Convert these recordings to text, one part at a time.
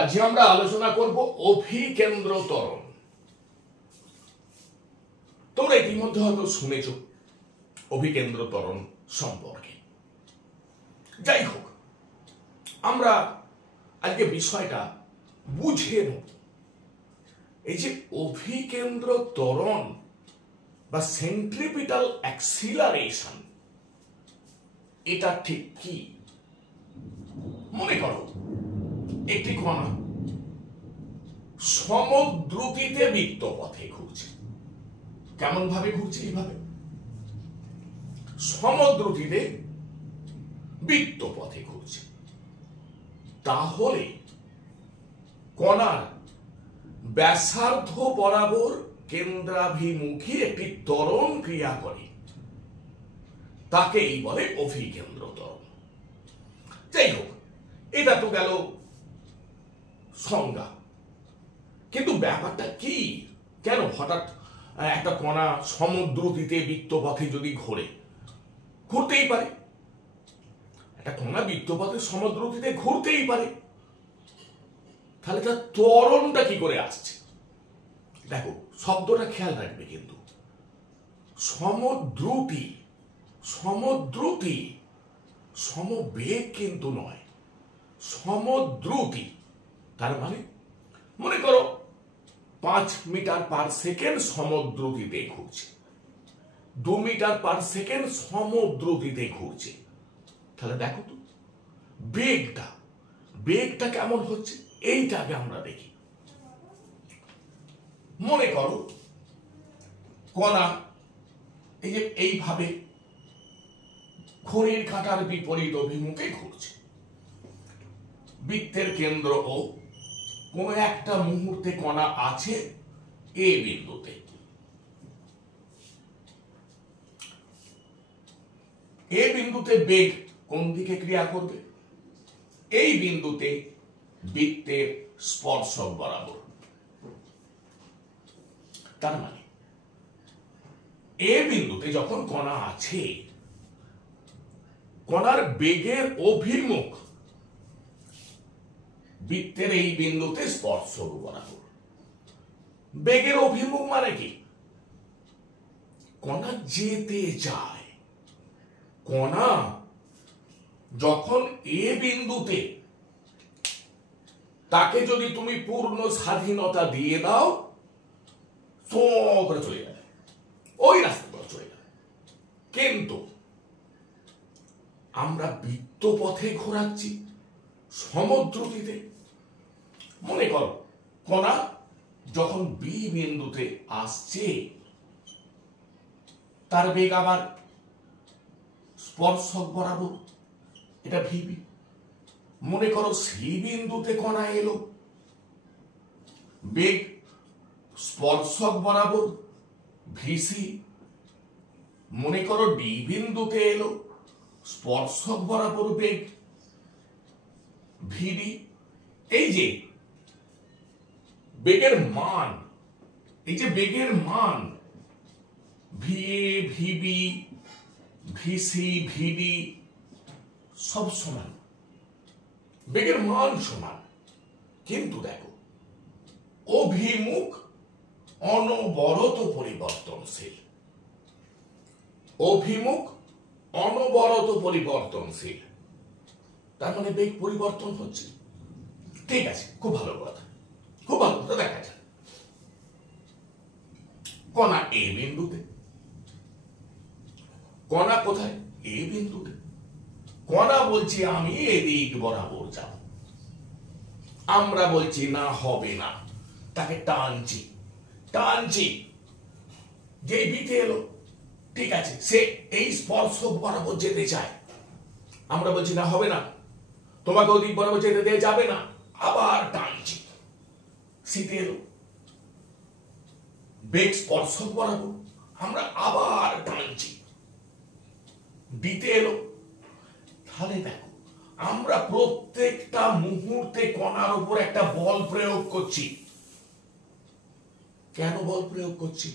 আজ আমরা আলোচনা করব অভিকেন্দ্র ত্বরণ। তোমরা ইতিমধ্যে হয়তো শুনেছ অভিকেন্দ্র ত্বরণ সম্পর্কে। যাই হোক, আমরা আজকে বিষয়টা বুঝে নেব। এই যে অভিকেন্দ্র ত্বরণ বা সেন্ট্রিপিটাল অ্যাক্সিলারেশন, এটা ঠিক কি? মনে করো একটি কণা সমদ্রুতিতে বৃত্তপথে ঘুরছে। কেমন ভাবে ঘুরছে? এইভাবে সমদ্রুতিতে বৃত্তপথে ঘুরছে। তাহলে কণার ব্যাসার্ধ বরাবর কেন্দ্রাভিমুখী একটি ত্বরণ ক্রিয়া করে, তাকেই বলে অভিকেন্দ্র ত্বরণ। যাই হোক, এটা তো গেল সংজ্ঞা, কিন্তু ব্যাপারটা কি? কেন হঠাৎ একটা কণা সমদ্রুতিতে বৃত্তপথে যদি ঘুরতেই পারে, একটা কণা বৃত্তপথে সমদ্রুতিতে ঘুরতেই পারে, তাহলে তার ত্বরণটা কি করে আসছে? দেখো, শব্দটা খেয়াল রাখবে কিন্তু, সমদ্রুতি, সমদ্রুতি, সমবেগ কিন্তু নয়, সমদ্রুতি। তার মানে মনে করো 5 মিটার পার সেকেন্ড সমদ্রুতিতে ঘুরছে, 2 মিটার পার সেকেন্ড সমদ্রুতিতে ঘুরছে। তাহলে দেখো তো বেগটা কেমন হচ্ছে, এইটাকে আমরা দেখি। মনে করো কণা এই যে এইভাবে ঘড়ির কাঁটার বিপরীত অভিমুখে ঘুরছে। বৃত্তের কেন্দ্র ও কোন একটা মুহূর্তে কণা আছে এ বিন্দুতে। এ বিন্দুতে বেগ কোন দিকে ক্রিয়া করবে? এই বিন্দুতে বৃত্তের স্পর্শক বরাবর। তার মানে এ বিন্দুতে যখন কণা আছে, কণার বেগের অভিমুখ বৃত্তের এই বিন্দুতে স্পর্শক বরাবর। বেগের অভিমুখ মানে কি? কণা যেতে চায়। কণা যখন এ বিন্দুতে, তাকে যদি তুমি পূর্ণ স্বাধীনতা দিয়ে দাও, করে চলে যাবে, ওই রাস্তা করে চলে যাবে। কিন্তু আমরা বৃত্তপথে ঘোরাচ্ছি সমদ্রুতিতে। মনে করো কণা যখন বি বিন্দুতে আসছে, তার বেগ আবার স্পর্শক বরাবর, এটা ভিবি। মনে করো সি বিন্দুতে কণা এলো, বেগ স্পর্শক বরাবর ভিসি। মনে করো ডি বিন্দুতে এলো, স্পর্শক বরাবর বেগ ভিডি। এই যে বেগের মান, এই যে বেগের মান ভিএ, ভিবি, ভিসি, ভিডি সব সমান, বেগের মান সমান। কিন্তু দেখো, অভিমুখ অনবরত পরিবর্তনশীল। অভিমুখ অনবরত পরিবর্তনশীল, তার মানে বেগ পরিবর্তন হচ্ছে। ঠিক আছে, খুব ভালো কথা, খুব ভালো কথা। দেখা যায় কণা এ বিন্দুতে, কণা কোথায়? এ বিন্দুতে। কণা বলছি আমি এদিক বরাবর যাব, আমরা বলছি না, হবে না, তাকে টানছি টানছি, যে বিতে এলো, ঠিক আছে, সে এই স্পর্শক বরাবর যেতে চায়, আমরা বলছি না, হবে না, তোমাকে ওদিক বরাবর যেতে দেওয়া যাবে না, আবার টানছি। শীতে এলো, বেগ স্পর্শক বরাবর, আমরা আবার টানছি। দিতে এলো, তাহলে দেখো আমরা প্রত্যেকটা মুহূর্তে কণার উপর একটা বল প্রয়োগ করছি। কেন বল প্রয়োগ করছি?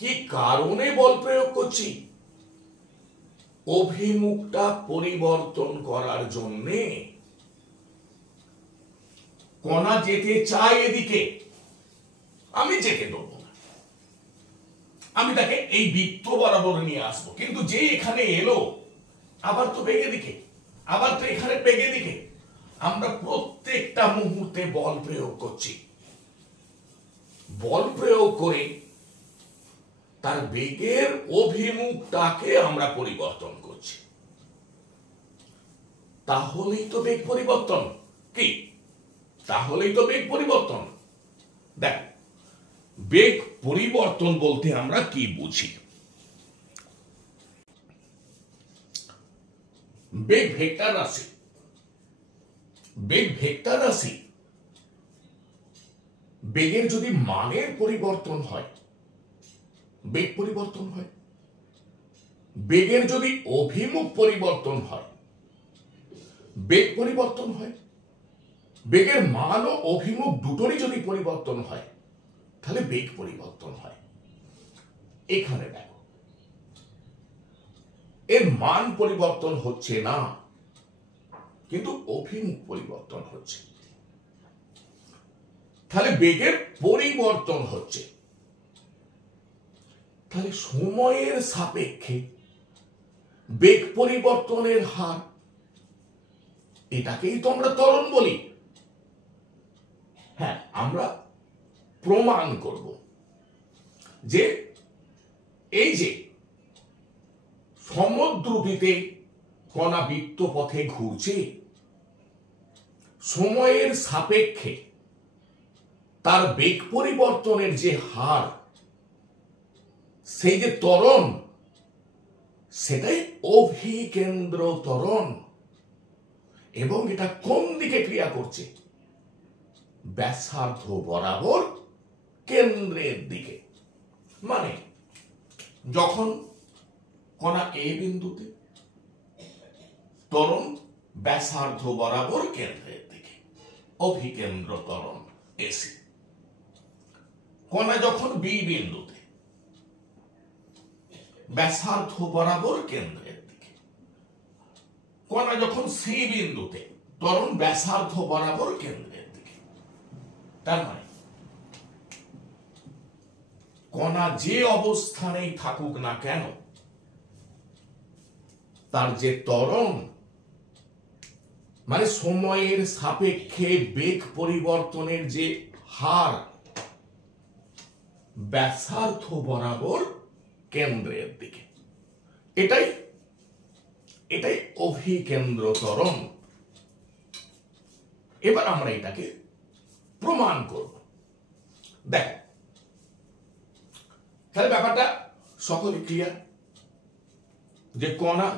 কি কারণে বল প্রয়োগ করছি? অভিমুখটা পরিবর্তন করার জন্যে। কণা যেতে চায় এদিকে, আমি যেতে দেবো না, আমি তাকে এই বৃত্ত বরাবর নিয়ে আসবো, কিন্তু যে এখানে এলো আবার তো বেগে দিকে, আবার তো এখানে বেগে দিকে। আমরা প্রত্যেকটা মুহূর্তে বল প্রয়োগ করছি, বল প্রয়োগ করে তার বেগের অভিমুখটাকে আমরা পরিবর্তন করছি। তাহলেই তো বেগ পরিবর্তন। কি? তাহলেই তো বেগ পরিবর্তন। দেখ, বেগ পরিবর্তন বলতে আমরা কি বুঝি? বেগ ভেক্টর রাশি, বেগ ভেক্টর রাশি। বেগের যদি মানের পরিবর্তন হয়, বেগ পরিবর্তন হয়। বেগের যদি অভিমুখ পরিবর্তন হয়, বেগ পরিবর্তন হয়। বেগের মান ও অভিমুখ দুটোরই যদি পরিবর্তন হয়, তাহলে বেগ পরিবর্তন হয়। এখানে দেখো, এর মান পরিবর্তন হচ্ছে না, কিন্তু অভিমুখ পরিবর্তন হচ্ছে। তাহলে বেগের পরিবর্তন হচ্ছে। তাহলে সময়ের সাপেক্ষে বেগ পরিবর্তনের হার, এটাকেই তো আমরা ত্বরণ বলি। হ্যাঁ, আমরা প্রমাণ করব যে এই যে সমদ্রুতিতে কণা বৃত্ত পথে ঘুরছে, সময়ের সাপেক্ষে তার বেগ পরিবর্তনের যে হার, সেই যে ত্বরণ, সেটাই অভিকেন্দ্র ত্বরণ। এবং এটা কোন দিকে ক্রিয়া করছে? ব্যাসার্ধ বরাবর কেন্দ্রের দিকে। মানে যখন কণা এ বিন্দুতে, ত্বরণ ব্যাসার্ধ বরাবর কেন্দ্রের দিকে, অভিকেন্দ্র ত্বরণ এসি। কণা যখন বি বিন্দুতে, ব্যাসার্ধ বরাবর কেন্দ্রের দিকে। কণা যখন সি বিন্দুতে, ত্বরণ ব্যাসার্ধ বরাবর কেন্দ্রের দিকে। তার মানে কণা যে অবস্থানেই থাকুক না কেন, তার যে ত্বরণ, মানে সময়ের সাপেক্ষে বেগ পরিবর্তনের যে হার, ব্যাসার্ধ বরাবর কেন্দ্রের দিকে, এটাই এটাই অভিকেন্দ্র ত্বরণ। এবার আমরা এটাকে প্রমাণ করব। দেখো, তাহলে ব্যাপারটা সকলে ক্লিয়ার যে কণা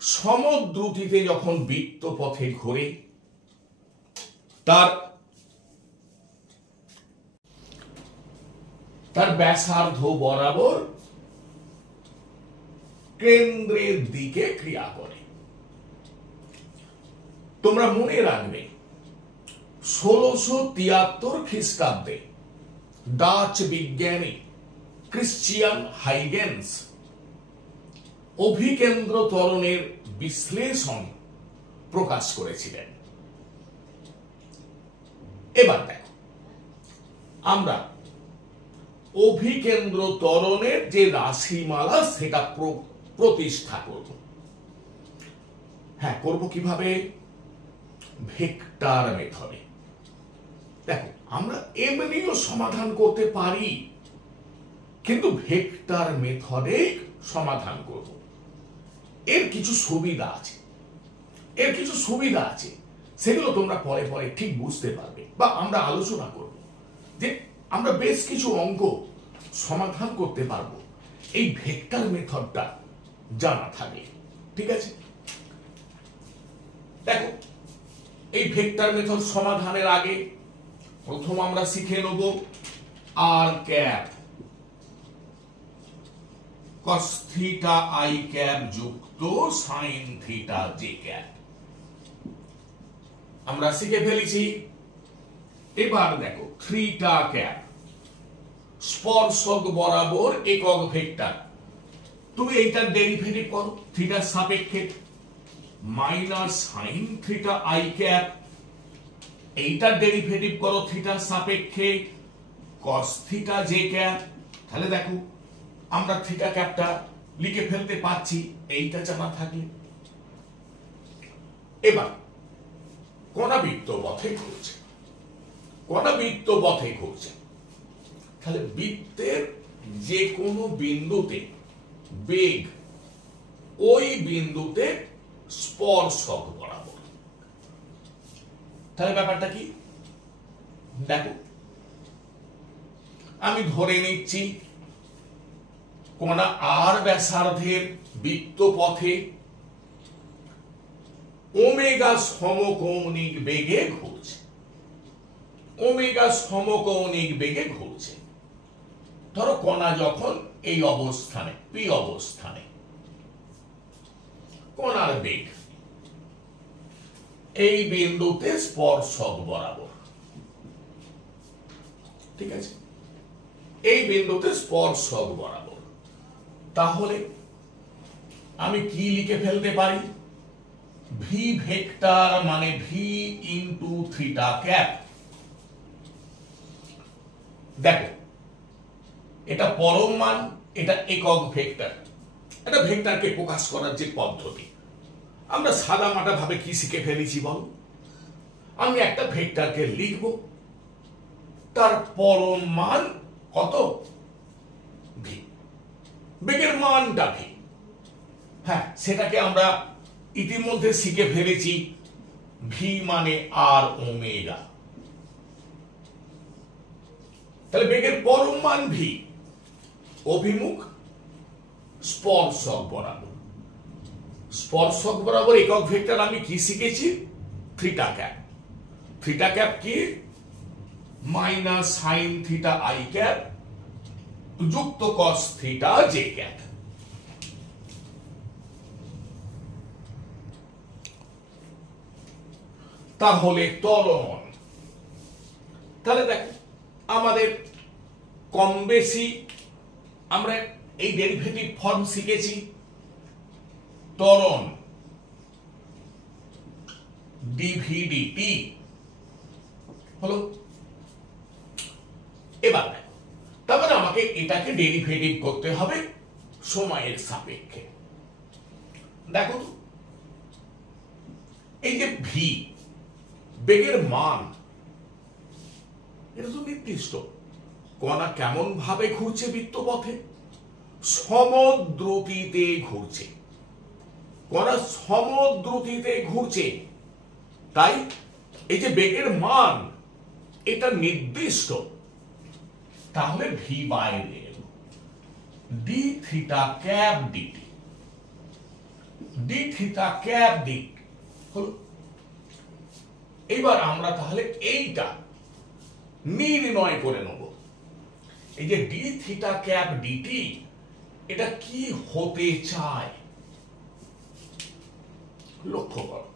সমদ্রুতিতে যখন বৃত্ত পথে ঘোরে, তার ব্যাসার্ধ বরাবর কেন্দ্রের দিকে ক্রিয়া করে। তোমরা মনে রাখবে, 1673 খ্রিস্টাব্দে ডাচ বিজ্ঞানী ক্রিশ্চিয়ান হাইগেন্স অভিকেন্দ্র ত্বরণের বিশ্লেষণ প্রকাশ করেছিলেন। এবার দেখো, আমরা অভিকেন্দ্র ত্বরণের যে রাশিমালা, সেটা প্রতিষ্ঠা করব। হ্যাঁ, করব কিভাবে? ভেক্টর মেথডে। দেখো, আমরা এমনিও সমাধান করতে পারি, কিন্তু ভেক্টর মেথডে সমাধান করব। এর কিছু সুবিধা আছে, এর কিছু সুবিধা আছে, সেগুলো তোমরা পরে পরে ঠিক বুঝতে পারবে, বা আমরা আলোচনা করব যে আমরা বেশ কিছু অঙ্ক সমাধান করতে পারবো এই ভেক্টর মেথডটা জানা থাকলে। ঠিক আছে? দেখো, এই ভেক্টর মেথড সমাধানের আগে প্রথম আমরা শিখে নেব আর cap cos theta i cap যুক্ত sin থিটা জে ক্যাপ আমরা শিখে ফেলেছি। এবার দেখো, থিটা ক্যাপ স্পর্শক বরাবর একক ভেক্টর। তুমি এইটার ডেরিভেটিভ করো থিটার সাপেক্ষে, minus sin theta i cap এইটার ডেরিভেটিভ করো থিটার সাপেক্ষে cos থিটা জে ক্যাপ, তাহলে দেখো আমরা থিটা ক্যাপটা লিখে ফেলতে পারছি এইটা জানা থাকলে। এবার কণা বৃত্ত পথে ঘুরছে, কণা বৃত্ত পথে ঘুরছে, তাহলে বৃত্তের যে কোনো বিন্দুতে বেগ ওই বিন্দুতে স্পর্শক বরাবর। তাহলে ব্যাপারটা কি দেখো, আমি ধরে নিচ্ছি কণা আর ব্যাসার্ধের বৃত্ত পথে ওমেগা সমকৌণিক বেগে ঘুরছে, ওমেগা সমকৌণিক বেগে ঘুরছে। ধরো কণা যখন এই অবস্থানে পি অবস্থানে, কণার বেগ এই বিন্দুতে স্পর্শক বরাবর, ঠিক আছে, এই বিন্দুতে স্পর্শক বরাবর। তাহলে আমি কি লিখে ফেলতে পারি, ভি ভেক্টর মানে ভি ইন্টু থিটা ক্যাপ। দেখো এটা পরম মান, এটা একক ভেক্টর। এটা ভেক্টরকে প্রকাশ করার যে পদ্ধতি, আমরা সাদা মাটা ভাবে কি শিখে ফেলেছি বল, আমি একটা ভেক্টরকে লিখব, তার পরম মান কত, ভি, বেগের মানটা ভি। হ্যাঁ, সেটাকে আমরা ইতিমধ্যে শিখে ফেলেছি, ভি মানে আর ওমেগা। তাহলে বেগের পরম মান ভি, অভিমুখ স্পর্শক বরাবর, স্পর্শক বরাবর একক ভেক্টর আমি কি শিখেছি, থিটা ক্যাপ। থিটা ক্যাপ কি, minus sine theta i cap যুক্ত কস থিটা জে ক্যাপ। তাহলে ত্বরণ, তাহলে দেখো আমাদের কম বেশি আমরা এই ডেরিভেটিভ ফর্ম শিখেছি। ত্বরণ ডিভি ডিটি হলো। এবার তারপরে আমাকে এটাকে ডেরিভেটিভ করতে হবে সময়ের সাপেক্ষে। দেখো তো, এই যে ভি বেগের মান, এটা তো নির্দিষ্ট। কণা কেমন ভাবে ঘুরছে বৃত্তপথে, সমদ্রুতিতে ঘুরছে, কণা সমদ্রুতিতে ঘুরছে, তাই এই যে বেগের মান এটা নির্দিষ্ট। তাহলে ভি বাইরে এলো, d theta cap d t, d theta cap d t হলো। এবার আমরা তাহলে এইটা নির্ণয় করে নেব, এই যে ডি থিটা ক্যাপ ডিটি এটা কি হতে চায়, লক্ষ্য করো।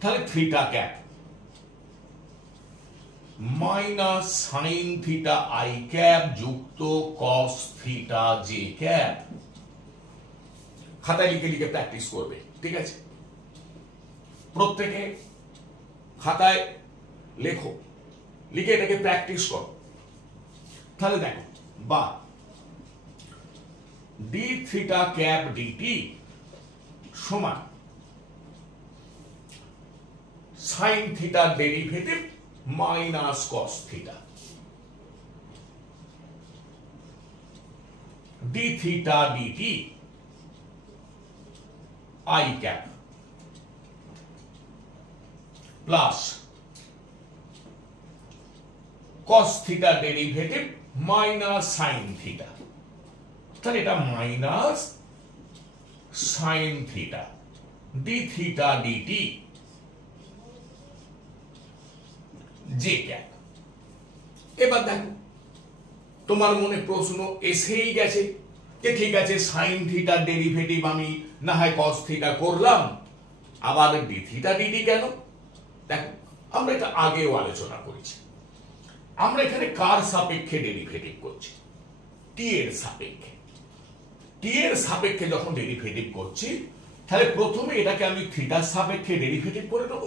তাহলে theta cap minus sine theta i cap যুক্ত কস থিটা জে ক্যাপ। খাতায় লিখে লিখে প্র্যাকটিস করবে, ঠিক আছে? প্রত্যেকে খাতায় লেখো, লিখে এটাকে প্র্যাকটিস করো। তাহলে দেখো, বা ডি থিটা ক্যাপ ডিটি সমান sine theta derivative minus cos theta, d theta d t i cap plus cos theta derivative minus sine theta. তাহলে এটা minus sine theta d theta d t j cap. এবার দেখো, তোমার মনে প্রশ্ন এসেই গেছে যে ঠিক আছে, সাইন থিটার ডেরিভেটিভ আমি না হয় কস থিটা করলাম, আবার ডি থিটা ডিটি কেন? দেখো, আমরা এটা আগেও আলোচনা করেছি। আমরা এখানে কার সাপেক্ষে ডেরিভেটিভ করছি? টি এর সাপেক্ষে। টি এর সাপেক্ষে যখন ডেরিভেটিভ করছি, তাহলে প্রথমে এটাকে আমি থিটার সাপেক্ষে ডেরিভেটিভ করে নেব,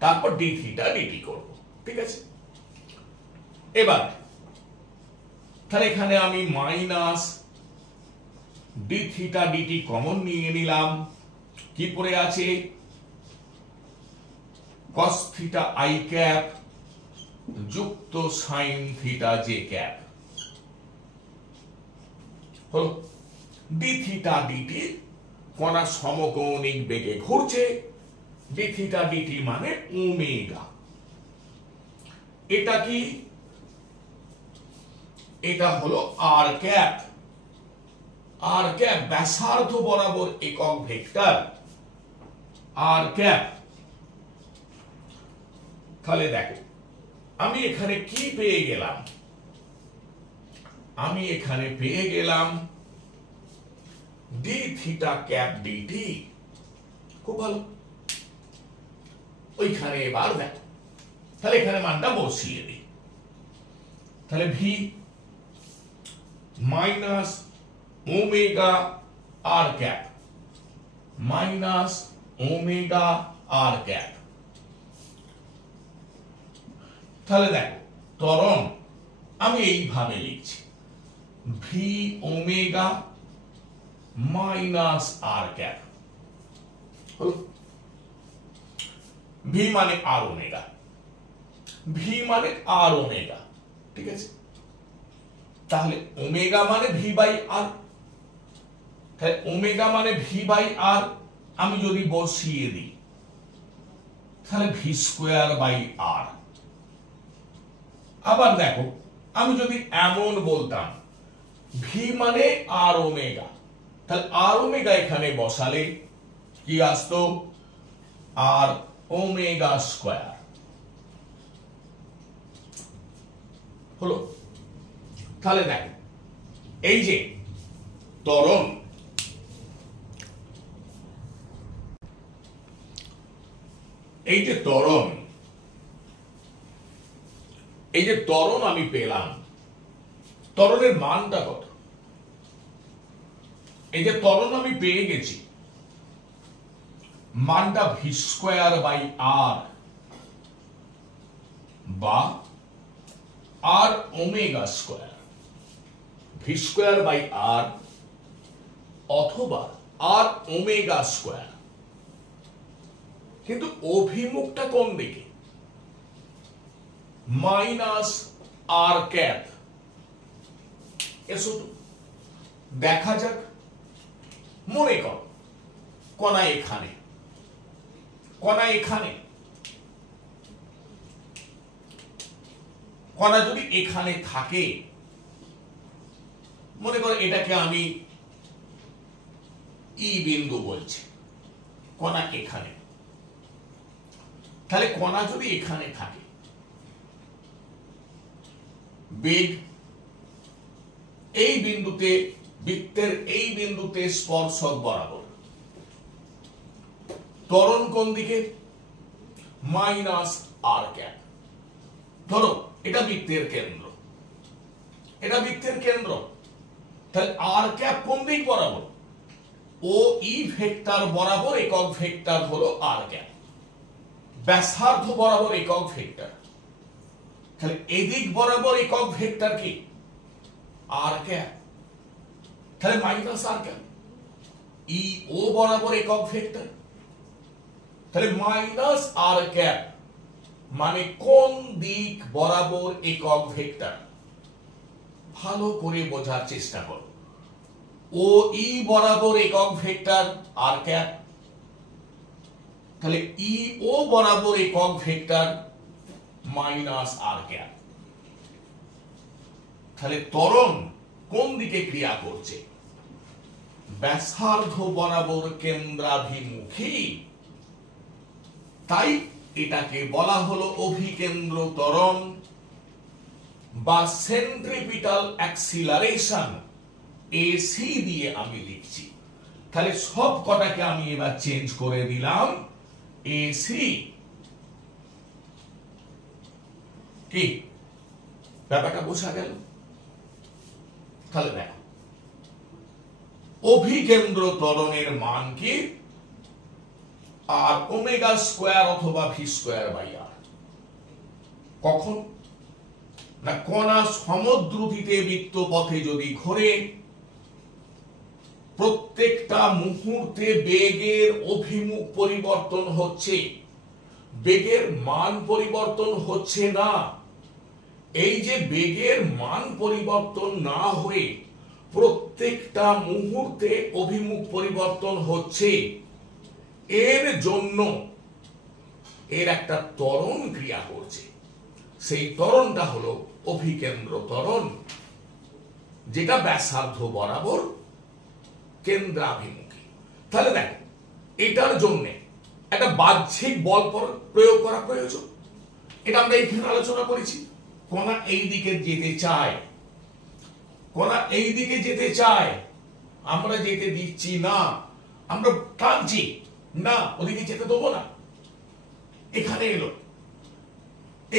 তারপর ডি থিটা ডিটি করব, ঠিক আছে। এবার তাহলে এখানে আমি minus d theta d t common নিয়ে নিলাম, কি পড়ে আছে কস থিটা আই ক্যাপ যুক্ত সাইন থিটা জে ক্যাপ হলো। ডি থিটা ডিটি কণা সমকৌণিক বেগে ঘুরছে, ডি থিটা ডিটি মানে ওমেগা। এটা কি, এটা হলো আর ক্যাপ। আর ক্যাপ ব্যাসার্ধ বরাবর একক ভেক্টর আর ক্যাপ। তাহলে দেখো আমি এখানে কি পেয়ে গেলাম, আমি এখানে পেয়ে গেলাম ডি থিটা ক্যাপ ডিটি। খুব ভালো। ওইখানে এবার দেখো, তাহলে এখানে মানটা বসিয়ে দিই। তাহলে V minus omega r cap minus omega r cap. তাহলে দেখো ত্বরণ আমি এইভাবে লিখছি, ভি ওমেগা মাইনাস আর ক্যাপ হলো। ভি মানে আর ওমেগা, ভি মানে আর ওমেগা, ঠিক আছে। তাহলে ওমেগা মানে ভি বাই আর, তাহলে ওমেগা মানে ভি বাই আর আমি যদি বসিয়ে দিই তাহলে ভি স্কোয়ার বাই আর। আবার দেখো আমি যদি এমন বলতাম ভি মানে আর ওমেগা, তাহলে আর ওমেগা এখানে বসালে কি আসতো, আর ওমেগা স্কোয়ার হলো। তাহলে দেখো এই যে ত্বরণ, এই যে ত্বরণ, এই যে ত্বরণ আমি পেলাম, ত্বরণের মানটা কত, এই যে ত্বরণ আমি পেয়ে গেছি মানটা ভি স্কোয়ার বাই আর বা r omega square, v square by r অথবা আর ওমেগা স্কোয়ার। কিন্তু অভিমুখটা কোন দিকে, মাইনাস আর ক্যাপ। এসো তো দেখা যাক। মনে কর কণা এখানে, কণা এখানে, কণা যদি এখানে থাকে, মনে করো এটাকে আমি ই বিন্দু বলছি, কণা এখানে। তাহলে কণা যদি এখানে থাকে, বেগ এই বিন্দুতে, বৃত্তের এই বিন্দুতে স্পর্শক বরাবর, ত্বরণ কোন দিকে, মাইনাস আর ক্যাপ। ধরো এটা বৃত্তের কেন্দ্র, এটা বৃত্তের কেন্দ্র, তাহলে আর ক্যাপ কোন দিক বরাবর, ও ই ভেক্টর বরাবর একক ভেক্টর হলো আর ক্যাপ, ব্যাসার্ধ বরাবর একক ভেক্টর। তাহলে এদিক বরাবর একক ভেক্টর কি, আর ক্যাপ, তাহলে মাইনাস আর ক্যাপ। ই ও বরাবর একক ভেক্টর, তাহলে মাইনাস আর ক্যাপ মানে কোন দিক বরাবর একক ভেক্টর। ভালো করে বোঝার চেষ্টা করো। ও ই বরাবর একক ভেক্টর আর ক্যাপ, তাহলে ই ও বরাবর একক ভেক্টর মাইনাস আর ক্যাপ। তাহলে ত্বরণ কোন দিকে ক্রিয়া করছে, ব্যাসার্ধ বরাবর কেন্দ্রাভিমুখী। তাই এটাকে বলা হলো অভিকেন্দ্র ত্বরণ বা সেন্ট্রিপিটাল অ্যাক্সিলারেশন, এসি দিয়ে আমি লিখছি। তাহলে সব কটাকে আমি এবার চেঞ্জ করে দিলাম এসি। কি ব্যাপারটা বোঝা গেল? তাহলে দেখো অভিকেন্দ্র ত্বরণের মান কি, আর ওমেগা স্কোয়ার অথবা ভি স্কোয়ার বাই আর। কখন না কণা সমদ্রুতিতে বৃত্ত পথে যদি ঘোরে, প্রত্যেকটা মুহূর্তে বেগের অভিমুখ পরিবর্তন হচ্ছে, বেগের মান পরিবর্তন হচ্ছে না। এই যে বেগের মান পরিবর্তন না হয়ে প্রত্যেকটা মুহূর্তে অভিমুখ পরিবর্তন হচ্ছে, এর জন্য এর একটা ত্বরণ ক্রিয়া করছে। সেই ত্বরণটা হলো অভিকেন্দ্র ত্বরণ, যেটা ব্যাসার্ধ বরাবর কেন্দ্রাভিমুখী। তাহলে দেখ, এটার জন্য একটা বাহ্যিক বল প্রয়োগ করা প্রয়োজন। এটা আমরা এইখানে আলোচনা করেছি। কণা এই দিকে যেতে চায়, কণা এই দিকে যেতে চায়, আমরা যেতে দিচ্ছি না, আমরা টানছি না, ওদিকে যেতে দেবো না। এখানে এলো,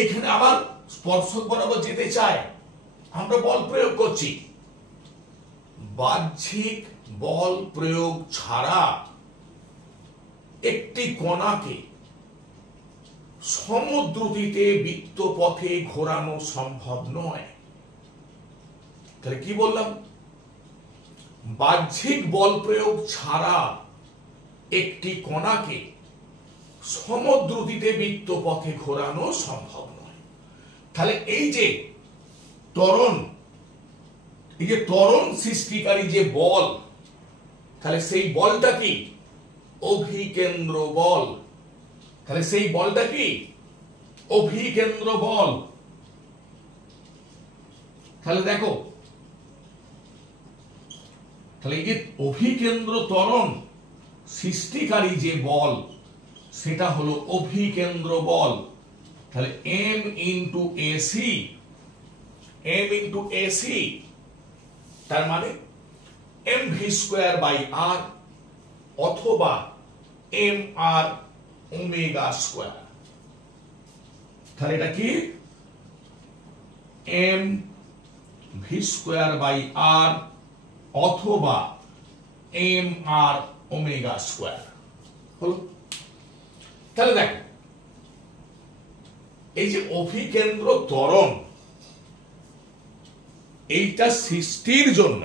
এখানে আবার স্পর্শক বরাবর যেতে চায়, আমরা বল প্রয়োগ করছি। বাহ্যিক বল প্রয়োগ ছাড়া একটি কণাকে সমদ্রুতিতে বৃত্ত পথে ঘোরানো সম্ভব নয়। তাহলে কি বললাম? বাহ্যিক বল প্রয়োগ ছাড়া একটি কণাকে সমদ্রুতিতে বৃত্ত পথে ঘোরানো সম্ভব নয়। তাহলে এই যে ত্বরণ, এই যে ত্বরণ সৃষ্টিকারী যে বল, তাহলে সেই বলটা কি? অভিকেন্দ্র বল। তাহলে সেই বলটা কি? অভিকেন্দ্র বল। তাহলে দেখো, তাহলে এই যে অভিকেন্দ্র ত্বরণ সৃষ্টিকারী যে বল, সেটা হলো অভিকেন্দ্র বল। তাহলে m into a c, m into a c, তার মানে m v square by r অথবা এম আর ওমেগা স্কোয়ার। তাহলে এটা কি? M v square by r অথবা এম আর ওমেগা স্কোয়ার হলো। তাহলে দেখ, এই যে অভিকেন্দ্র ত্বরণ, এইটা সৃষ্টির জন্য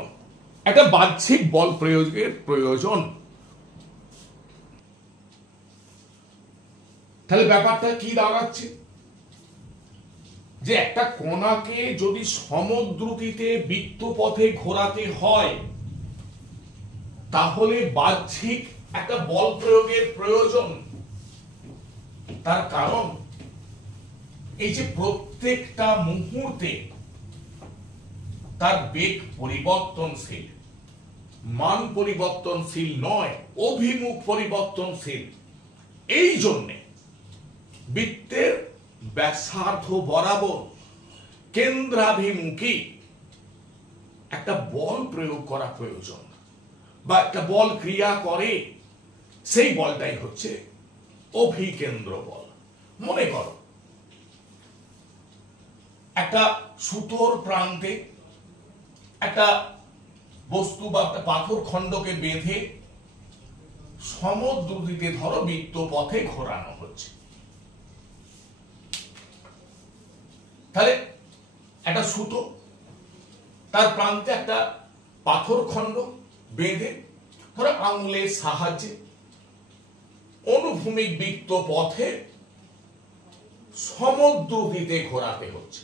একটা বাহ্যিক বল প্রয়োগের প্রয়োজন। তাহলে ব্যাপারটা কি দাঁড়াচ্ছে? যে একটা কণাকে যদি সমদ্রুতিতে বৃত্ত পথে ঘোরাতে হয়, তাহলে বাহ্যিক একটা বল প্রয়োগের প্রয়োজন। তার কারণ এই যে প্রত্যেকটা মুহূর্তে তার বেগ পরিবর্তনশীল, মান পরিবর্তনশীল নয়, অভিমুখ পরিবর্তনশীল। এই জন্যে বৃত্তের ব্যাসার্ধ বরাবর কেন্দ্রাভিমুখী একটা বল প্রয়োগ করা প্রয়োজন, বা একটা বল ক্রিয়া করে। সেই বলটাই হচ্ছে অভিকেন্দ্র বল। মনে করো, একটা সুতোর প্রান্তে একটা বস্তু বা একটা পাথর খণ্ডকে বেঁধে সমদ্রুতিতে ধরো বৃত্ত পথে ঘোরানো হচ্ছে। তাহলে একটা সুতো, তার প্রান্তে একটা পাথর খণ্ড বেঁধে ধরো আঙুলের সাহায্যে অনুভূমিক বৃত্ত পথে সমদ্রুতিতে ঘোরাতে হচ্ছে।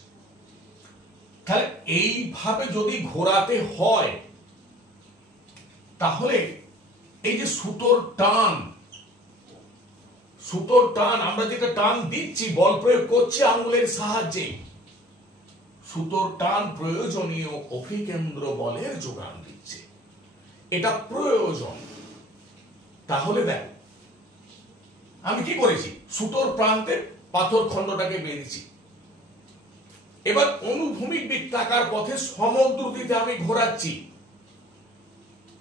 তাহলে এইভাবে যদি ঘোরাতে হয়, তাহলে এই যে সুতোর টান, সুতোর টান, আমরা যেটা টান দিচ্ছি, বল প্রয়োগ করছি আঙুলের সাহায্যে, সুতোর টান প্রয়োজনীয় অভিকেন্দ্র বলের যোগান দিচ্ছে। এটা প্রয়োজন। তাহলে দেখ, আমি কি করেছি? সুতোর প্রান্তে পাথর খণ্ডটাকে বেঁধেছি। এবার অনুভূমিক বৃত্তাকার পথে সমদ্রুতিতে আমি ঘোরাচ্ছি।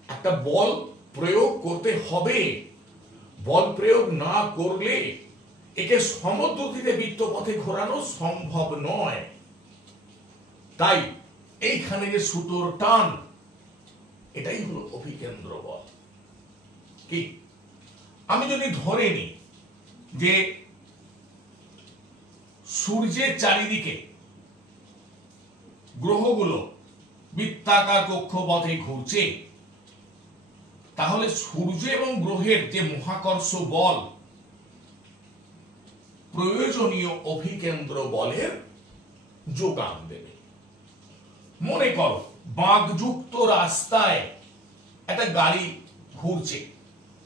একটা বল প্রয়োগ করতে হবে। বল প্রয়োগ না করলে একে সমদ্রুতিতে বৃত্ত পথে ঘোরানো সম্ভব নয়। তাই এইখানে যে সুতোর টান, এটাই হলো অভিকেন্দ্র বল। কি? আমি যদি ধরে নিই যে সূর্যের চারিদিকে গ্রহগুলো বৃত্তাকার কক্ষপথে ঘুরছে, তাহলে সূর্য এবং গ্রহের যে মহাকর্ষ বল প্রয়োজনীয় অভিকেন্দ্র বলের যোগান দেবে। মনে করো বাঁকযুক্ত রাস্তায় একটা গাড়ি ঘুরছে,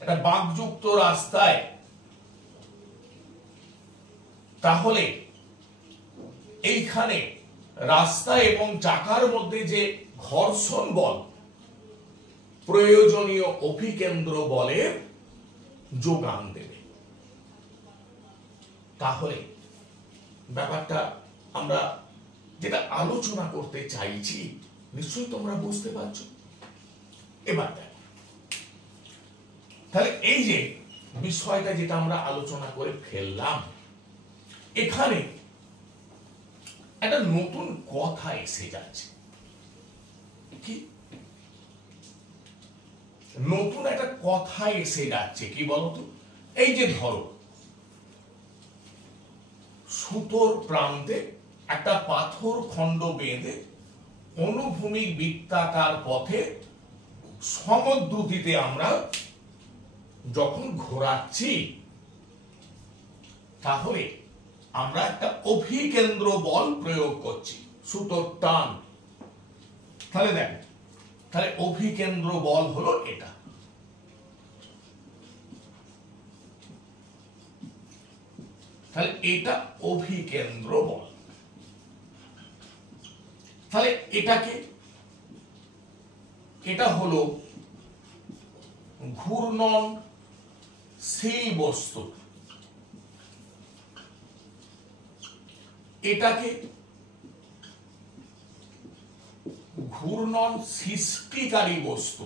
একটা বাঁকযুক্ত রাস্তায়, তাহলে এইখানে রাস্তা এবং চাকার মধ্যে যে ঘর্ষণ বল প্রয়োজনীয় অভিকেন্দ্র বলের যোগান দেবে। তাহলে ব্যাপারটা আমরা যেটা আলোচনা করতে চাইছি নিশ্চয়ই তোমরা বুঝতে পারছো। এবার দেখো, তাহলে এই যে বিষয়টা যেটা আমরা আলোচনা করে ফেললাম, এখানে একটা নতুন কথা এসে যাচ্ছে। কি নতুন একটা কথা এসে যাচ্ছে? কি বলতো? এই যে ধরো সুতোর প্রান্তে একটা পাথর খণ্ড বেঁধে অনুভূমিক বৃত্তাকার পথে সমদ্রুতিতে আমরা যখন ঘোরাচ্ছি, তাহলে আমরা একটা অভিকেন্দ্র বল প্রয়োগ করছি, সুতোর টান। তাহলে দেখো, তাহলে অভিকেন্দ্র বল হলো এটা। তাহলে এটা অভিকেন্দ্র বল। তাহলে এটাকে, এটা হলো ঘূর্ণনশীল বস্তু, এটাকে ঘূর্ণন সৃষ্টিকারী বস্তু।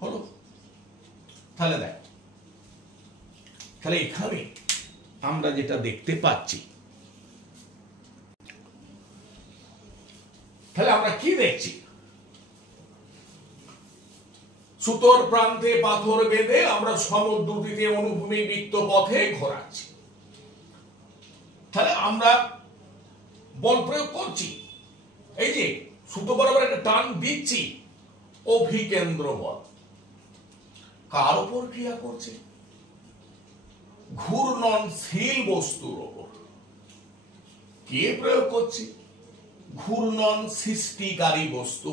হলো? তাহলে দেখ, তাহলে এখানে আমরা যেটা দেখতে পাচ্ছি, তাহলে আমরা কি দেখছি? সুতোর প্রান্তে পাথর বেঁধে আমরা সমদ্রুতিতে অনুভূমিক বৃত্ত পথে ঘোরাচ্ছি। তাহলে আমরা বল প্রয়োগ করছি, এই যে সুতো বরাবর একটা টান দিচ্ছি, অভিকেন্দ্র বল। কার উপর ক্রিয়া করছে? ঘূর্ণনশীল বস্তুর উপর। কে প্রয়োগ করছে? ঘূর্ণন সৃষ্টিকারী বস্তু।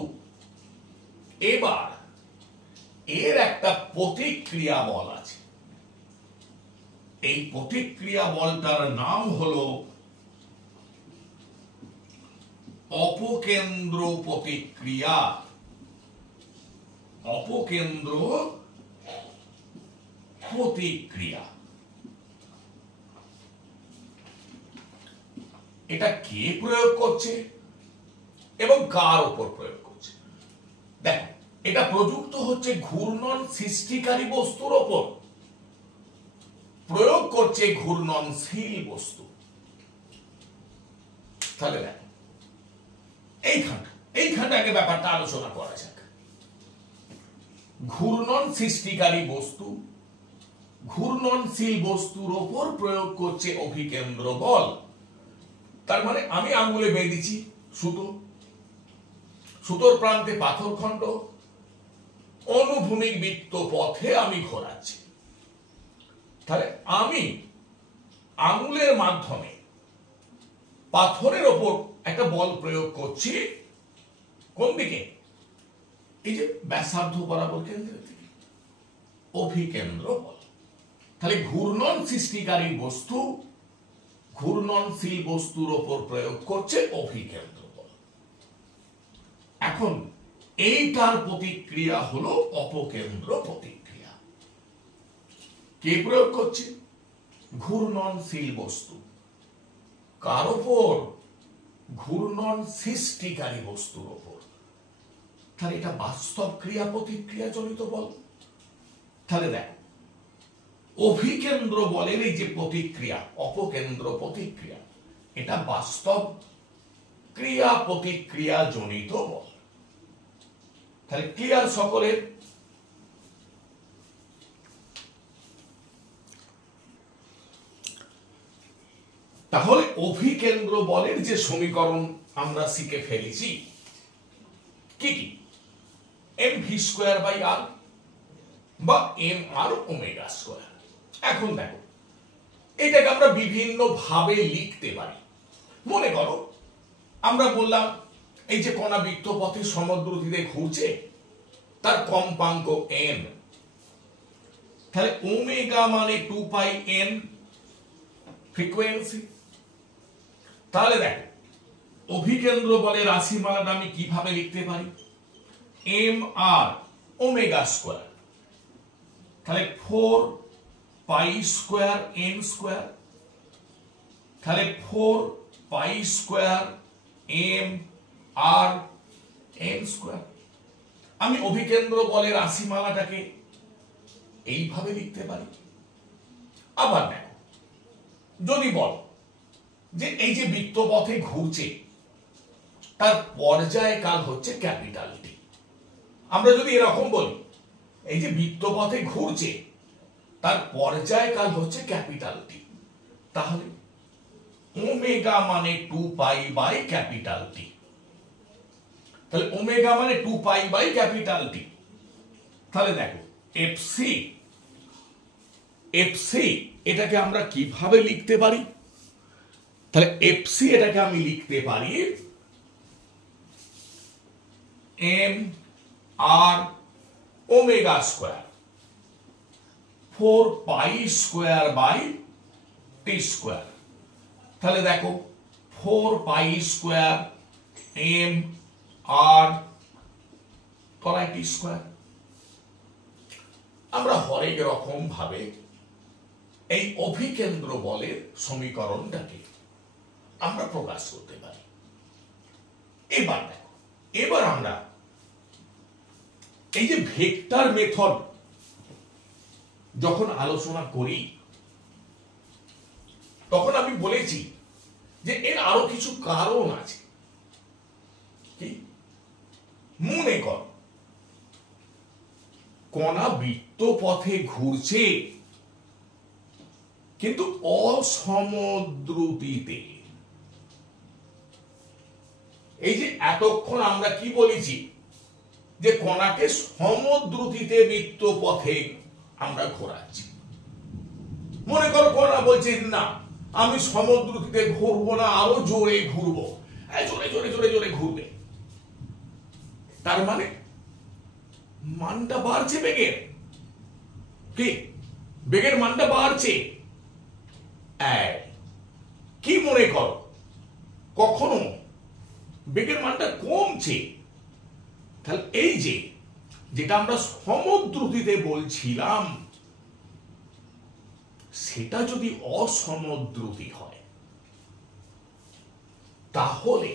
এবার এর একটা প্রতিক্রিয়া বল আছে, এই প্রতিক্রিয়া বলটার নাম হলো অপকেন্দ্র প্রতিক্রিয়া। অপকেন্দ্র প্রতিক্রিয়া। এটা কে প্রয়োগ করছে এবং কার উপর প্রয়োগ করছে? দেখো, এটা প্রযুক্ত হচ্ছে ঘূর্ণন সৃষ্টিকারী বস্তুর ওপর, প্রয়োগ করছে ঘূর্ণনশীল বস্তু। তাহলে দেখো, এইখানটা আগে ব্যাপারটা আলোচনা করা যাক। ঘূর্ণন সৃষ্টিকারী বস্তু ঘূর্ণনশীল বস্তুর ওপর প্রয়োগ করছে অভিকেন্দ্র বল। তার মানে আমি আঙুলে বেঁধেছি সুতো, সুতোর প্রান্তে পাথরখণ্ড, অনুভূমিক বৃত্ত পথে আমি ঘোরাচ্ছি। তাহলে আমি আঙুলের মাধ্যমে পাথরের ওপর একটা বল প্রয়োগ করছি। কোন দিকে? এই যে ব্যাসার্ধ বরাবর কেন্দ্রের দিকে, অভিকেন্দ্র বল। তাহলে ঘূর্ণন সৃষ্টিকারী বস্তু ঘূর্ণনশীল বস্তুর ওপর প্রয়োগ করছে অভিকেন্দ্র বল। এখন এইটার প্রতিক্রিয়া হলো অপকেন্দ্র প্রতিক্রিয়া। কে প্রয়োগ করছে? ঘূর্ণনশীল বস্তু। কার ওপর? ঘূর্ণন সৃষ্টিকারী বস্তুর ওপর। তাহলে এটা বাস্তব ক্রিয়া প্রতিক্রিয়া জনিত বল। তাহলে দেখো, অভিকেন্দ্র বলের এই যে প্রতিক্রিয়া, অপকেন্দ্র প্রতিক্রিয়া, এটা বাস্তব ক্রিয়া প্রতিক্রিয়া জনিত বল। তাহলে ক্লিয়ার সকলের? তাহলে অভিকেন্দ্র বলের যে সমীকরণ আমরা শিখে ফেলেছি কি কি, m v square by r বা এম আর ওমেগা স্কোয়ার। এখন দেখো এটাকে আমরা বিভিন্ন ভাবে লিখতে পারি। মনে করো আমরা বললাম এই যে কণা বৃত্তপথে সমদ্রুতিতে ঘুরছে, তার কম্পাঙ্ক এন, তাহলে ওমেগা মানে 2 পাই এন ফ্রিকোয়েন্সি। তাহলে দেখো অভিকেন্দ্র বলের রাশিমালাটা আমি কিভাবে লিখতে পারি, এম আর ওমেগা স্কোয়ার, তাহলে 4 পাই স্কোয়ার এন স্কোয়ার, তাহলে 4 pi square M R N square. আমি অভিকেন্দ্র বলের রাশিমালাটাকে এইভাবে লিখতে পারি। আবার দেখো যদি বল যে এই যে বৃত্তপথে ঘুরছে তার পর্যায়কাল হচ্ছে ক্যাপিটাল টি, আমরা যদি এরকম বলি এই যে বৃত্তপথে ঘুরছে তার পর্যায়কাল হচ্ছে ক্যাপিটাল টি, তাহলে ওমেগা মানে 2 পাই বাই ক্যাপিটাল টি, তাহলে ওমেগা মানে 2 পাই বাই ক্যাপিটাল টি। তাহলে দেখো এফসি, এফসি এটাকে আমরা কিভাবে লিখতে পারি, তাহলে এফসি এটাকে আমি লিখতে পারি m r omega square 4 pi square by t square. তাহলে দেখো 4 পাই স্কোয়ার এম আর তলায় টি স্কোয়ার। আমরা হরেক রকম ভাবে এই অভিকেন্দ্র বলের সমীকরণটাকে আমরা প্রকাশ করতে পারি। এবার দেখো এবার আমরা এই যে ভেক্টর মেথড যখন আলোচনা করি তখন আমি বলেছি যে এর আরো কিছু কারণ আছে। কি মনে কর কণা বৃত্তপথে ঘুরছে কিন্তু অসমদ্রুতিতে। এই যে এতক্ষণ আমরা কি বলেছি যে কণাকে সমদ্রুতিতে বৃত্তপথে আমরা ঘোরাচ্ছি। মনে করো কণা বলছে না আমি সমদ্রুতিতে ঘুরবো না, আরো জোরে ঘুরবো, জোরে জোরে জোরে জোরে ঘুরবে। তার মানে মানটা বাড়ছে বেগের, কি বেগের মানটা বাড়ছে। কি মনে করো কখনো বেগের মানটা কমছে, তাহলে এই যে যেটা আমরা সমদ্রুতিতে বলছিলাম সেটা যদি অসমদ্রুতি হয় তাহলে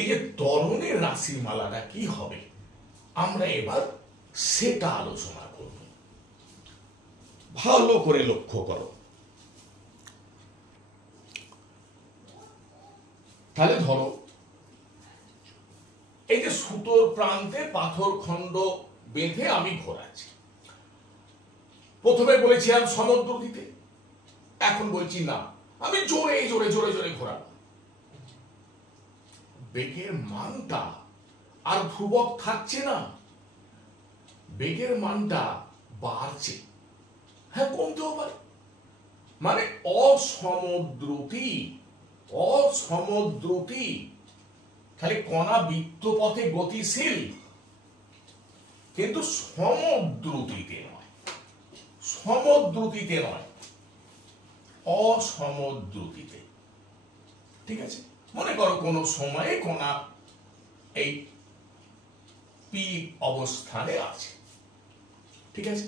এই যে ত্বরণের রাশিমালাটা কি হবে আমরা এবার সেটা আলোচনা করব। ভালো করে লক্ষ্য করো। তাহলে ধরো এই যে সুতোর প্রান্তে পাথর খণ্ড বেঁধে আমি ঘোরাচ্ছি। প্রথমে বলেছিলাম সমদ্রুতিতে, এখন বলছি না আমি জোরে জোরে জোরে জোরে ঘোরাবো। বেগের মানটা আর ধ্রুবক থাকছে না, বেগের মানটা বাড়ছে, হ্যাঁ কমতেও পারে। মানে অসমদ্রুতি, অসমদ্রুতি। খালি কণা বৃত্তপথে গতিশীল কিন্তু সমদ্রুতিতে নয়, সমদ্রুতিতে নয়, অসমদ্রুতিতে। ঠিক আছে, মনে করো কোন সময়ে কণা এই পি অবস্থানে আছে। ঠিক আছে,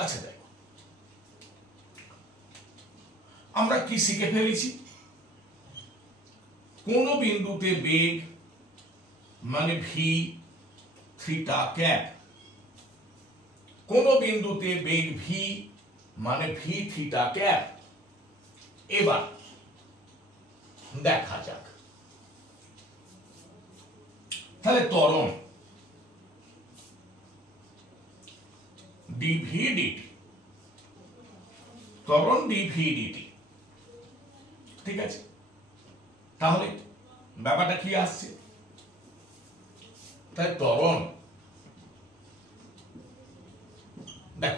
আচ্ছা দেখো আমরা কি শিখে ফেলেছি, কোন বিন্দুতে বেগ মানে ভি থিটা ক্যাপ, কোন বিন্দুতে বেগ ভি মানে ভি থিটা ক্যাপ। এবার দেখা যাক তাহলে ত্বরণ ডিভি ডিটি, ত্বরণ ডিভি ডিটি, ঠিক আছে। তাহলে ব্যাপারটা কি আসছে, তাই ত্বরণ, দেখ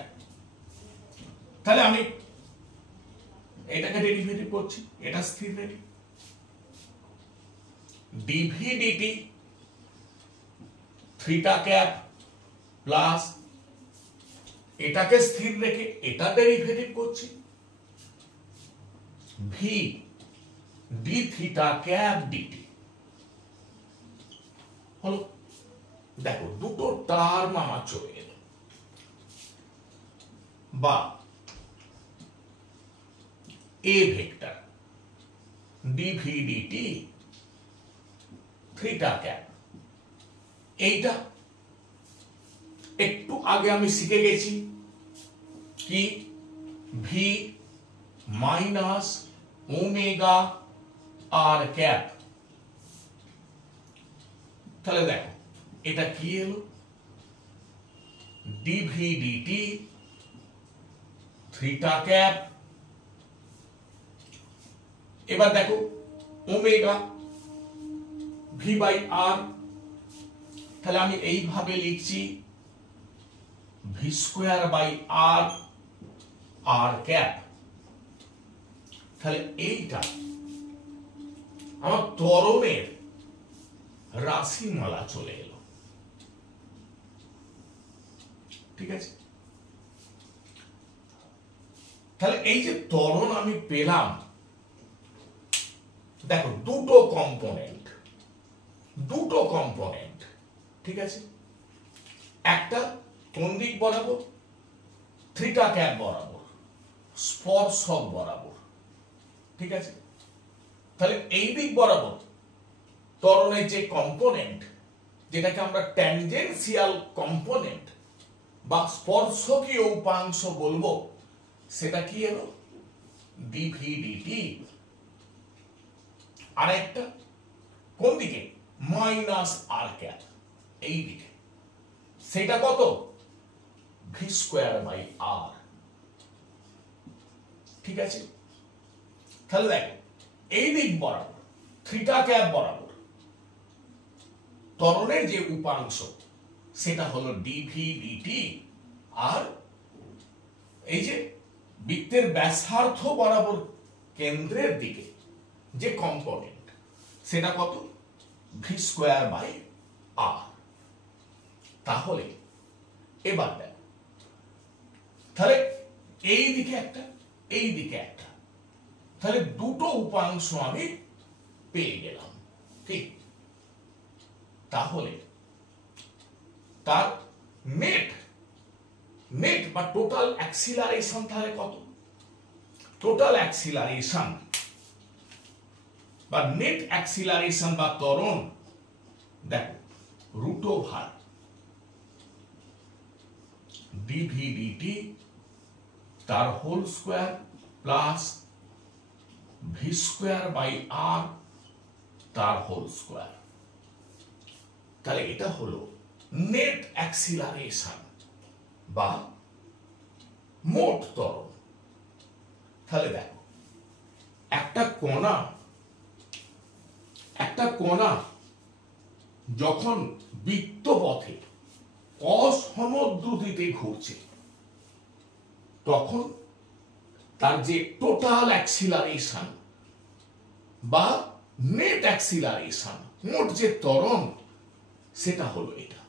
তাহলে আমি এটাকে ডেরিভেটিভ করছি, এটা স্থির রেখে d v d t theta cap plus এটাকে স্থির রেখে এটা ডেরিভেটিভ করছি v d theta cap d t হলো। দেখো দুটো টার্ম আমার চলে গেল, বা a vector d v d t theta cap, এইটা একটু আগে আমি শিখে গেছি কি v minus omega r cap. তাহলে দেখো এটা কি এলো, ডিভি ডিটি থিটা ক্যাপ। এবার দেখো ওমেগা ভি বাই আর, তাহলে আমি এইভাবে লিখছি v square by r r cap. তাহলে এইটা আমার ত্বরণের রাশিমালা চলে এলো, ঠিক আছে। তাহলে এই যে ত্বরণ আমি পেলাম, দেখো দুটো কম্পোনেন্ট, ঠিক আছে। একটা কোন দিক বরাবর, থিটা ক্যাপ বরাবর, স্পর্শক বরাবর, ঠিক আছে। তাহলে এই দিক বরাবর ত্বরণের যে কম্পোনেন্ট, যেটাকে আমরা ট্যানজেনশিয়াল কম্পোনেন্ট বা স্পর্শকীয় উপাংশ বলবো, সেটা কি এলো ডিভি ডিটি। আর একটা কোন দিকে, মাইনাস আর ক্যাপ, এই দিকে, সেটা কত ভি স্কোয়ার বাই আর, ঠিক আছে। তাহলে দেখো এই দিক বরাবর থিটা ক্যাপ বরাবর ত্বরণের যে উপাংশ সেটা হলো ডিভি ডিটি, আর এই যে বৃত্তের ব্যাসার্ধ বরাবর কেন্দ্রের দিকে যে কম্পোনেন্ট সেটা কত ভি স্কোয়ার বাই আর। তাহলে এবার দেখ, তাহলে এই দিকে একটা, এই দিকে একটা, তাহলে দুটো উপাংশ আমি পেয়ে গেলাম, ঠিক। তাহলে তার নেট বা টোটাল অ্যাক্সিলারেশন তাহলে কত, টোটাল অ্যাক্সিলারেশন বা নেট অ্যাক্সিলারেশন বা ত্বরণ, দেখো রুট ওভার ডিভি ডিটি তার whole square plus v square by r তার হোল স্কোয়ার। তাহলে এটা হলো নেট অ্যাক্সিলারেশন বা মোট ত্বরণ। তাহলে দেখো একটা কণা যখন বৃত্তপথে অসমদ্রুতিতে ঘুরছে, তখন তার যে টোটাল অ্যাক্সিলারেশন বা নেট অ্যাক্সিলারেশন, মোট যে ত্বরণ, সেটা হলো এটা।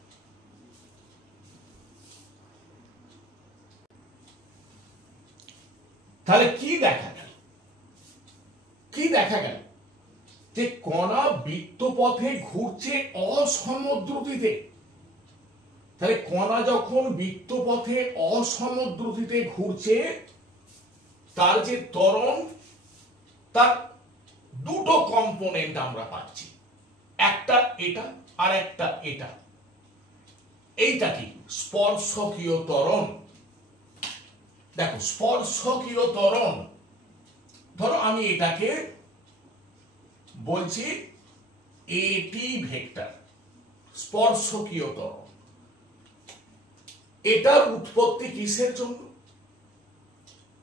তাহলে কি দেখা গেল, যে কণা বৃত্তপথে ঘুরছে অসমদ্রুতিতে। তাহলে কণা যখন বৃত্তপথে অসমদ্রুতিতে ঘুরছে, তার যে ত্বরণ, তার দুটো কম্পোনেন্ট আমরা পাচ্ছি, একটা এটা আর একটা এটা। এইটা কি স্পর্শকীয় ত্বরণ। দেখো স্পর্শকীয় ত্বরণ, ধরো আমি এটাকে বলছি এটি ভেক্টর, স্পর্শকীয় ত্বরণ। এটার উৎপত্তি কিসের জন্য?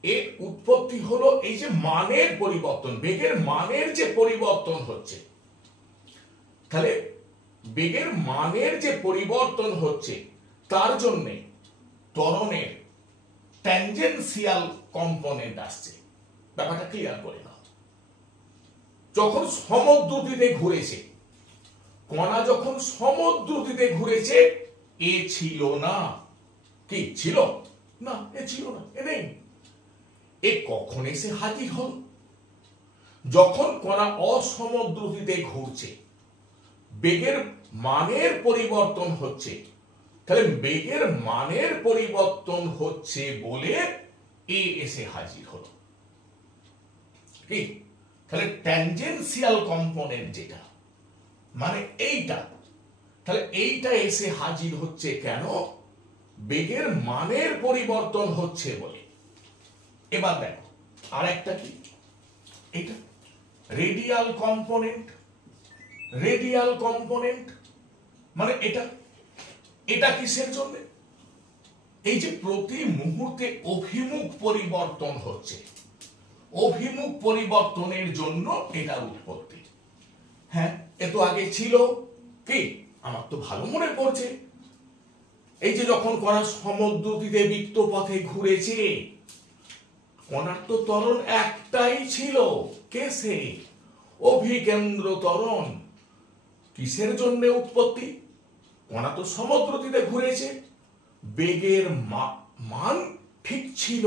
এর উৎপত্তি হলো এই যে মানের পরিবর্তন, বেগের মানের যে পরিবর্তন হচ্ছে। তাহলে বেগের মানের যে পরিবর্তন হচ্ছে তার জন্য ত্বরণের ট্যানজেনশিয়াল কম্পোনেন্ট আসছে। ব্যাপারটা ক্লিয়ার করে নাও। যখন সমদ্রুতিতে ঘুরেছে, কণা যখন সমদ্রুতিতে ঘুরেছে, এ ছিল না। কি ছিল না? এ ছিল না, এ নেই। এ কখন এসে হাজির হল? যখন কণা অসমদ্রুতিতে ঘুরছে, বেগের মানের পরিবর্তন হচ্ছে। তাহলে বেগের মানের পরিবর্তন হচ্ছে বলে এ এসে হাজির হলো। কি? তাহলে ট্যানজেনশিয়াল কম্পোনেন্ট যেটা, মানে এইটা, তাহলে এইটা এসে হাজির হচ্ছে কেন? বেগের মানের পরিবর্তন হচ্ছে বলে। এবার দেখো আর একটা কি, এটা রেডিয়াল কম্পোনেন্ট। রেডিয়াল কম্পোনেন্ট মানে এটা, এটা কিসের জন্য? এই যে প্রতি মুহূর্তে অভিমুখ পরিবর্তন হচ্ছে, অভিমুখ পরিবর্তনের জন্য এটার উৎপত্তি। হ্যাঁ, এ তো আগে ছিল। কি? আমার তো ভালো মনে পড়ছে, এই যে যখন কণা সমদ্রুতিতে বৃত্ত পথে ঘুরেছে, কণার তো ত্বরণ একটাই ছিল। কে সে? অভিকেন্দ্র ত্বরণ। কিসের জন্য উৎপত্তি? কণা তো সমদ্রুতিতে ঘুরেছে, বেগের মান ঠিক ছিল,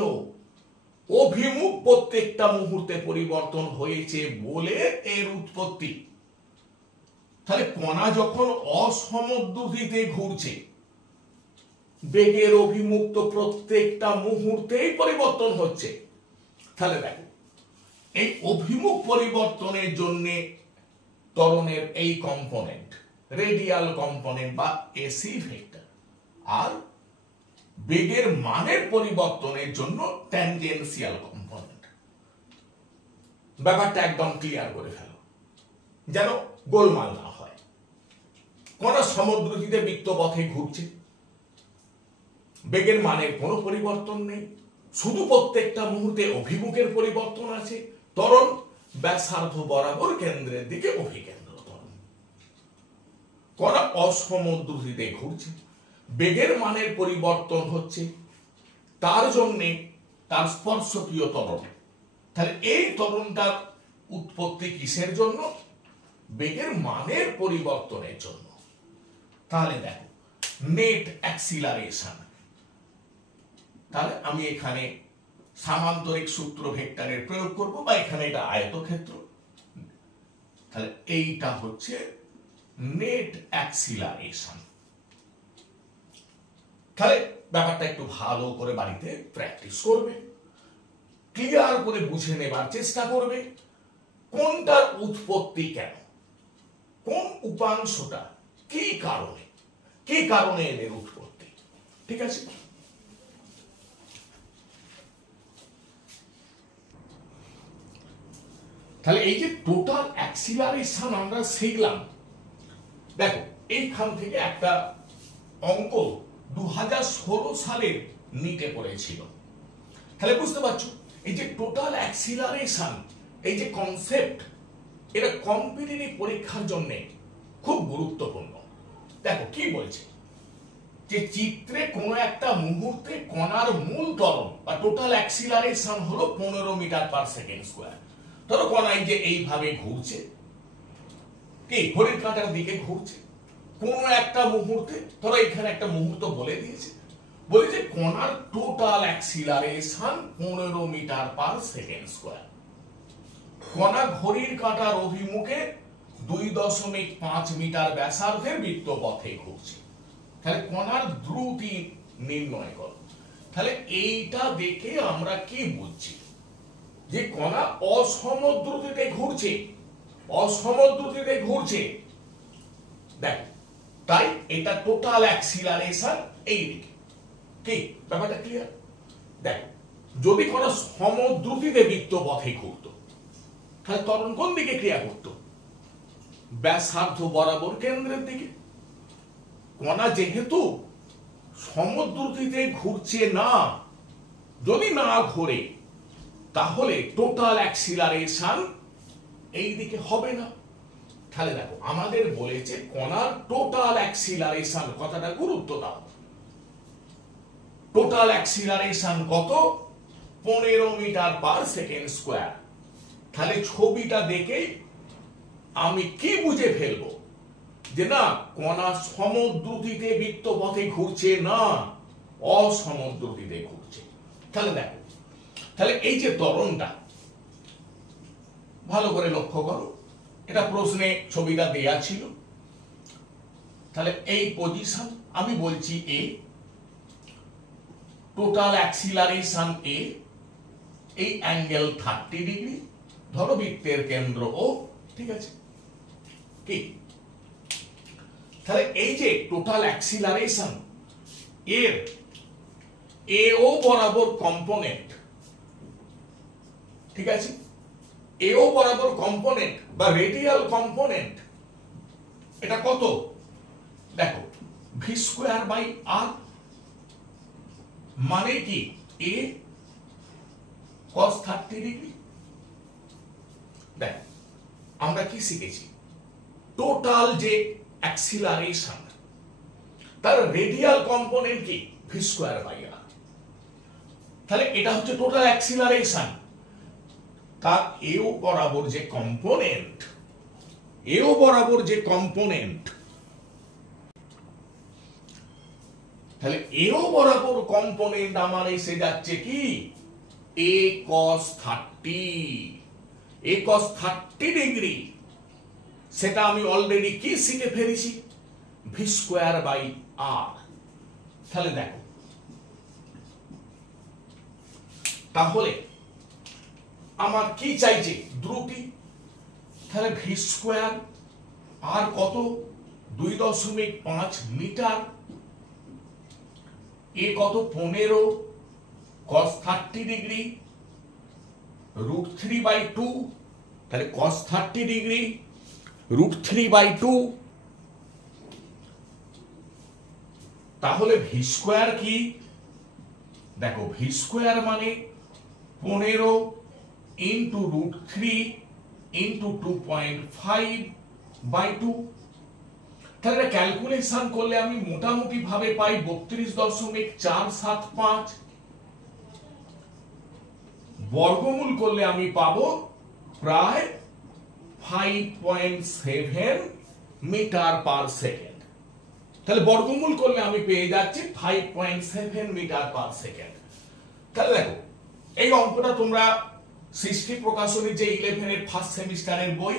অভিমুখ প্রত্যেকটা মুহূর্তে পরিবর্তন হয়েছে বলে এর উৎপত্তি। তাহলে কণা যখন অসমদ্রুতিতে ঘুরছে, বেগের অভিমুখ তো প্রত্যেকটা মুহূর্তেই পরিবর্তন হচ্ছে। তাহলে দেখো, এই অভিমুখ পরিবর্তনের জন্য ত্বরণের এই কম্পোনেন্ট রেডিয়াল কম্পোনেন্ট বা এসি ভেক্টর, আর বেগের মানের পরিবর্তনের জন্য ট্যানজেনশিয়াল কম্পোনেন্ট। ব্যাপারটা একদম ক্লিয়ার করে ফেলো, যেন গোলমাল না হয়। কণা সমদ্রুতিতে বৃত্ত পথে ঘুরছে, বেগের মানের কোনো পরিবর্তন নেই, শুধু প্রত্যেকটা মুহূর্তে অভিমুখের পরিবর্তন আছে। ত্বরণ ব্যাসার্ধ বরাবর কেন্দ্রের দিকে অভিকেন্দ্র ত্বরণ। কণা অসমদ্রুতিতে ঘুরছে, বেগের মানের পরিবর্তন হচ্ছে, তার জন্যে তার স্পর্শকীয় ত্বরণ। তাহলে এই ত্বরণটার উৎপত্তি কিসের জন্য? বেগের মানের পরিবর্তনের জন্য। তাহলে দেখো, নেট অ্যাক্সিলারেশন। তাহলে আমি এখানে সামান্তরিক সূত্র ভেক্টরের প্রয়োগ করব, বা এখানে এটা আয়তক্ষেত্র। তাহলে এইটা হচ্ছে নেট অ্যাক্সিলারেশন। তাহলে ব্যাপারটা একটু ভালো করে বাড়িতে প্র্যাকটিস করবে, ক্লিয়ার করে বুঝে নেবার চেষ্টা করবে কোনটার উৎপত্তি কেন, কোন উপাংশটা কি কারণে, কি কারণে এদের উৎপত্তি। ঠিক আছে? তাহলে এই যে টোটাল অ্যাক্সিলারেশন আমরা শিখলাম, দেখো এইখান থেকে একটা অঙ্ক 2016 সালের নিটে পড়েছিল। তাহলে বুঝতে পারছো এই যে টোটাল অ্যাক্সিলারেশন, এই যে কনসেপ্ট, এটা কম্পিটিটিভ পরীক্ষার জন্য খুব গুরুত্বপূর্ণ। দেখো কি বলছে, যে চিত্রে কোনো একটা মুহূর্তে কণার মূল ত্বরণ বা টোটাল অ্যাক্সিলারেশন হলো 15 মিটার পার সেকেন্ড স্কয়ার। ধরো কণা এই যে এইভাবে ঘুরছে, কি ঘড়ির কাঁটার দিকে ঘুরছে, কোন একটা মুহূর্তে, ধরো এখানে একটা মুহূর্ত বলে দিয়েছে, বলে যে কণার total acceleration 15 metre per second square. কণা ঘড়ির কাঁটার অভিমুখে 2.5 মিটার ব্যাসার্ধের বৃত্ত পথে ঘুরছে। তাহলে কণার দ্রুতি নির্ণয় করো। তাহলে এইটা দেখে আমরা কি বুঝছি, যে কণা অসমদ্রুতিতে ঘুরছে, অসমদ্রুতিতে ঘুরছে। দেখো, তাই এটা টোটাল অ্যাক্সিলারেশন এই দিকে। কি ব্যাপারটা ক্লিয়ার? দেখো, যদি কণা সমদ্রুতিতে বৃত্ত পথে ঘুরতো, তাহলে ত্বরণ কোন দিকে ক্রিয়া করত? ব্যাসার্ধ বরাবর কেন্দ্রের দিকে। কণা যেহেতু সমদ্রুতিতে ঘুরছে না, যদি না ঘোরে তাহলে টোটাল অ্যাক্সিলারেশন এই দিকে হবে না। তাহলে দেখো আমাদের বলেছে কণার টোটাল অ্যাক্সিলারেশন, কথাটা গুরুত্ব দাও। টোটাল অ্যাক্সিলারেশন কত? 15 মিটার পার সেকেন্ড স্কয়ার। তাহলে ছবিটা দেখে আমি কি বুঝে ফেলবো যে না, কণা সমদ্রুতিতে বৃত্তপথে ঘুরছে না, অসমদ্রুতিতে ঘুরছে। তাহলে দেখো, তাহলে এই যে ত্বরণটা ভালো করে লক্ষ্য করো, এটা প্রশ্নে ছবিটা দেয়া ছিল। তাহলে এই পজিশন আমি বলছি এ, টোটাল অ্যাক্সিলারেশন এ, এই অ্যাঙ্গেল 30 ডিগ্রি, ধরো বৃত্তের কেন্দ্র ও, ঠিক আছে কি? তাহলে এই যে টোটাল অ্যাক্সিলারেশন এর এও বরাবর কম্পোনেন্ট, ঠিক আছে, এও বরাবর কম্পোনেন্ট বা রেডিয়াল কম্পোনেন্ট, এটা কত? দেখো ভি স্কয়ার বাই আর, মানে কি এ cos 30 ডিগ্রি। দেখ আমরা কি শিখেছি, টোটাল যে অ্যাক্সিলারেশন তার রেডিয়াল কম্পোনেন্ট কি? ভি স্কয়ার বাই আর। তাহলে এটা হচ্ছে টোটাল অ্যাক্সিলারেশন, তার এও বরাবর যে কম্পোনেন্ট, এও বরাবর যে কম্পোনেন্ট, তাহলে এও বরাবর কম্পোনেন্ট আমার এসে যাচ্ছে কি? এ cos 30, এ cos 30 ডিগ্রি। সেটা আমি অলরেডি কি শিখে ফেলেছি? ভি স্কয়ার বাই আর। তাহলে দেখো, তাহলে আমার কি চাইছে? দ্রুতি। তাহলে ভি স্কয়ার আর কত? 2.5 মিটার, এ কত? 15 cos 30 ডিগ্রি √3/2। তাহলে cos 30 ডিগ্রি √3/2। তাহলে ভি স্কয়ার কি? দেখো ভি স্কয়ার মানে 15 ইন্টু √3 ইন্টু 2.5/2। তাহলে ক্যালকুলেশন করলে আমি মোটামুটি ভাবে পাই 32.475। বর্গমূল করলে আমি পাবো প্রায় 5.7 মিটার পার সেকেন্ড। তাহলে বর্গমূল করলে আমি পেয়ে যাচ্ছি 5.7 মিটার পার সেকেন্ড। তাহলে দেখো এই অঙ্কটা তোমরা সৃষ্টি প্রকাশনী যে 11 এর ফার্স্ট সেমিস্টারের বই,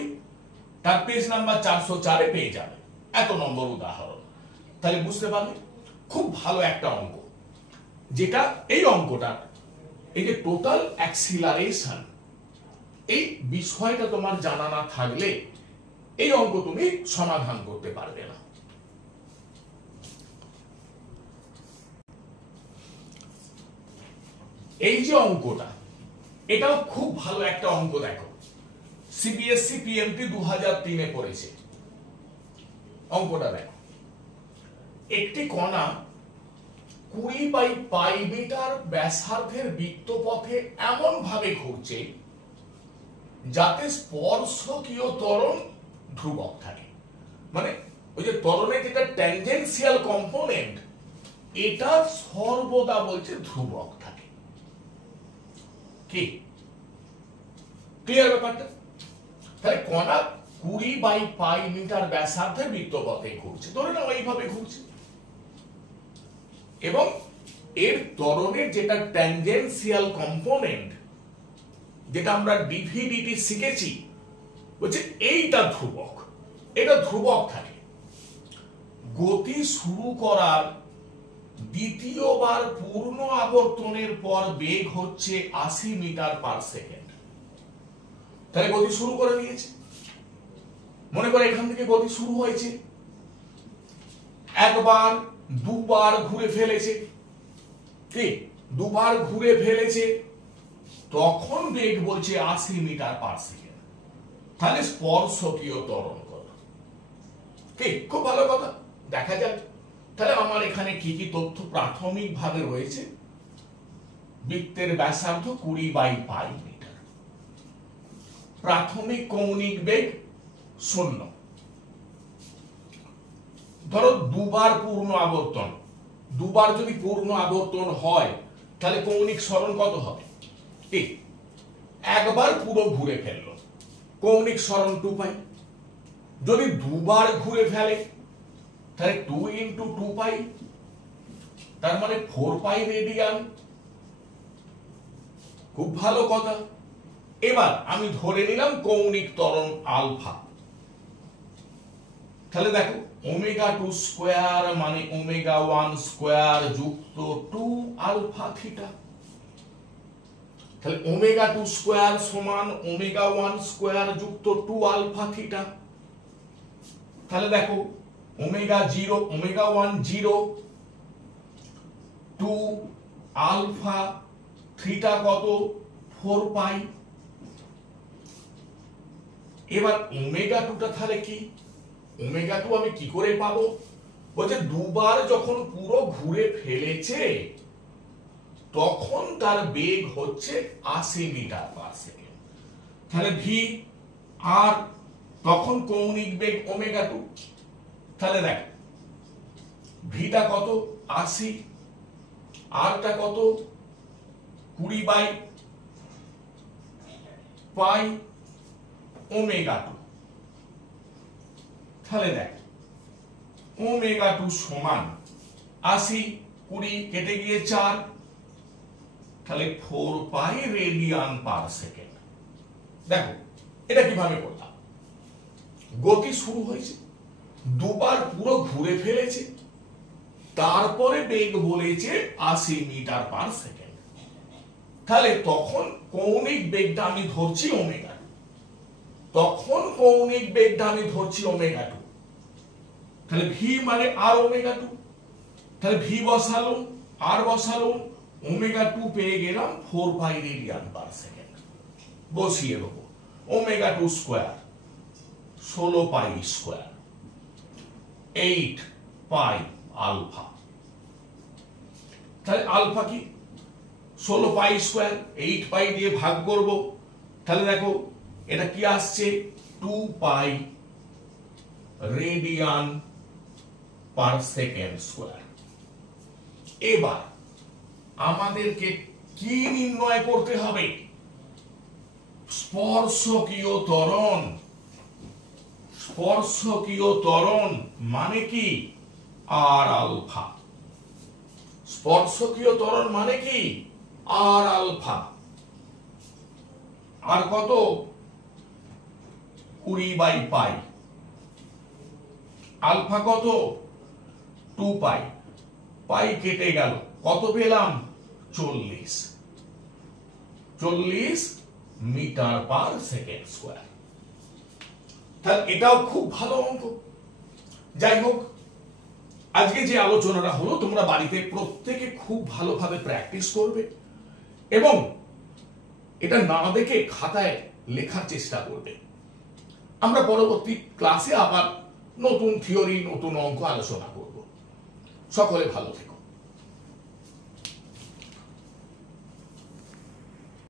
তার পেজ নাম্বার 404 পেয়ে যাবে, এত নম্বর উদাহরণ। তাহলে বুঝতে পারলে খুব ভালো একটা অঙ্ক, যেটা এই অঙ্কটা, এই যে টোটাল অ্যাক্সিলারেশন, এই বিষয়টা তোমার জানা না থাকলে এই অঙ্ক তুমি সমাধান করতে পারবে না। এই যে অঙ্কটা, এটাও খুব ভালো একটা অঙ্ক। দেখো সিবিএসসি পিএমটি 2003 পড়েছে। অঙ্কটা দেখো, একটি কণা 20/π মিটার ব্যাসার্ধের বৃত্তপথে এমন ভাবে ঘুরছে যাতে স্পর্শকীয় ত্বরণ ধ্রুবক থাকে। মানে ওই যে ত্বরণের যেটা ট্যানজেনশিয়াল কম্পোনেন্ট, এটা সর্বদা বলছে ধ্রুবক থাকে। কি ক্লিয়ার ব্যাপারটা? তাহলে কণা 20/π মিটার ব্যাসার্ধের বৃত্তপথে ঘুরছে, ধরে নাও এইভাবে ঘুরছে, এবং এর ত্বরণের যেটা ট্যানজেনশিয়াল কম্পোনেন্ট, যেটা আমরা ডিভিডিটি শিখেছি, বলছে এইটা ধ্রুবক, এটা ধ্রুবক থাকে। গতি শুরু করার দ্বিতীয়বার পূর্ণ আবর্তনের পর বেগ হচ্ছে 80 মিটার পার সেকেন্ড। তাহলে গতি শুরু করে দিয়েছে। মনে করে এখান থেকে গতি শুরু হয়েছে, একবার দুবার ঘুরে ফেলেছে, কি দুবার ঘুরে ফেলেছে, তখন বেগ বলছে 80 মিটার পার সেকেন্ড। তাহলে স্পর্শকীয় ত্বরণ কত? কি খুব ভালো কথা, দেখা যাক। তাহলে আমার এখানে কি কি তথ্য প্রাথমিক ভাবে রয়েছে? বৃত্তের ব্যাসার্ধ 20/π মিটার, প্রাথমিক কৌণিক বেগ 0, ধরো দুবার পূর্ণ আবর্তন, দুবার যদি পূর্ণ আবর্তন হয় তাহলে কৌণিক সরণ কত হবে? ঠিক, একবার পুরো ঘুরে ফেললো, কৌণিক সরণ 2π। যদি দুবার ঘুরে ফেলে তাহলে 2 × 2π, তার মানে 4π রেডিয়ান। খুব ভালো কথা। এবার আমি ধরে নিলাম কৌণিক ত্বরণ আলফা। তাহলে দেখো ω2 স্কয়ার মানে ω1 স্কয়ার যুক্ত 2 আলফা থিটা। তাহলে ω2 স্কয়ার সমান ω1 স্কয়ার যুক্ত 2 আলফা থিটা। তাহলে দেখো ω1 0, 2 আলফা থিটা কত? 4π। এবার ω2টা তাহলে কি? ω2 আমি কি করে পাবো? বলছে দুবার যখন পুরো ঘুরে ফেলেছে তখন তার বেগ হচ্ছে 80 মিটার পার সেকেন্ড। তাহলে ভি আর তখন কৌণিক বেগ ω2। তাহলে দেখ ভিটা কত? 80, আরটা কত? 20/π ω2। তাহলে দেখ ω2 সমান 80, 20 কেটে গিয়ে 4, তাহলে 4π রেডিয়ান পার সেকেন্ড। দেখো এটা কিভাবে করলাম? গতি শুরু হয়েছে, দুবার পুরো ঘুরে ফেলেছে, তারপরে বেগ বলেছে 80 মিটার পার সেকেন্ড। তাহলে তখন কৌণিক বেগটা আমি ধরছি ω2, তখন কৌণিক বেগটা আমি ধরছি ω2। তাহলে ভি মানে আর ω2, তাহলে ভি বসালুম আর বসালুম, ω2 পেয়ে গেলাম 4π রেডিয়ান পার সেকেন্ড। বসিয়ে দেবো ω2 স্কয়ার 16π স্কয়ার 8π আলফা। তাহলে আলফা কি? 16π স্কয়ার 8π দিয়ে ভাগ করব। তাহলে দেখো এটা কি আসছে? 2π রেডিয়ান পার সেকেন্ড স্কয়ার। এবার আমাদেরকে কি নির্ণয় করতে হবে? স্পর্শকীয় ত্বরণ। স্পর্শকীয় ত্বরণ মানে কি? আর আলফা। স্পর্শকীয় ত্বরণ মানে কি? আর আলফা। আর কত? 20/π। আলফা কত? 2π। পাই কেটে গেল, কত পেলাম? 40 মিটার পার সেকেন্ড স্কয়ার। তাহলে এটাও খুব ভালো অঙ্ক। যাই হোক, আজকে যে আলোচনাটা হলো তোমরা বাড়িতে প্রত্যেকে খুব ভালোভাবে প্র্যাকটিস করবে এবং এটা না দেখে খাতায় লেখার চেষ্টা করবে। আমরা পরবর্তী ক্লাসে আবার নতুন থিওরি, নতুন অঙ্ক আলোচনা করব। সকলে ভালো থেকো।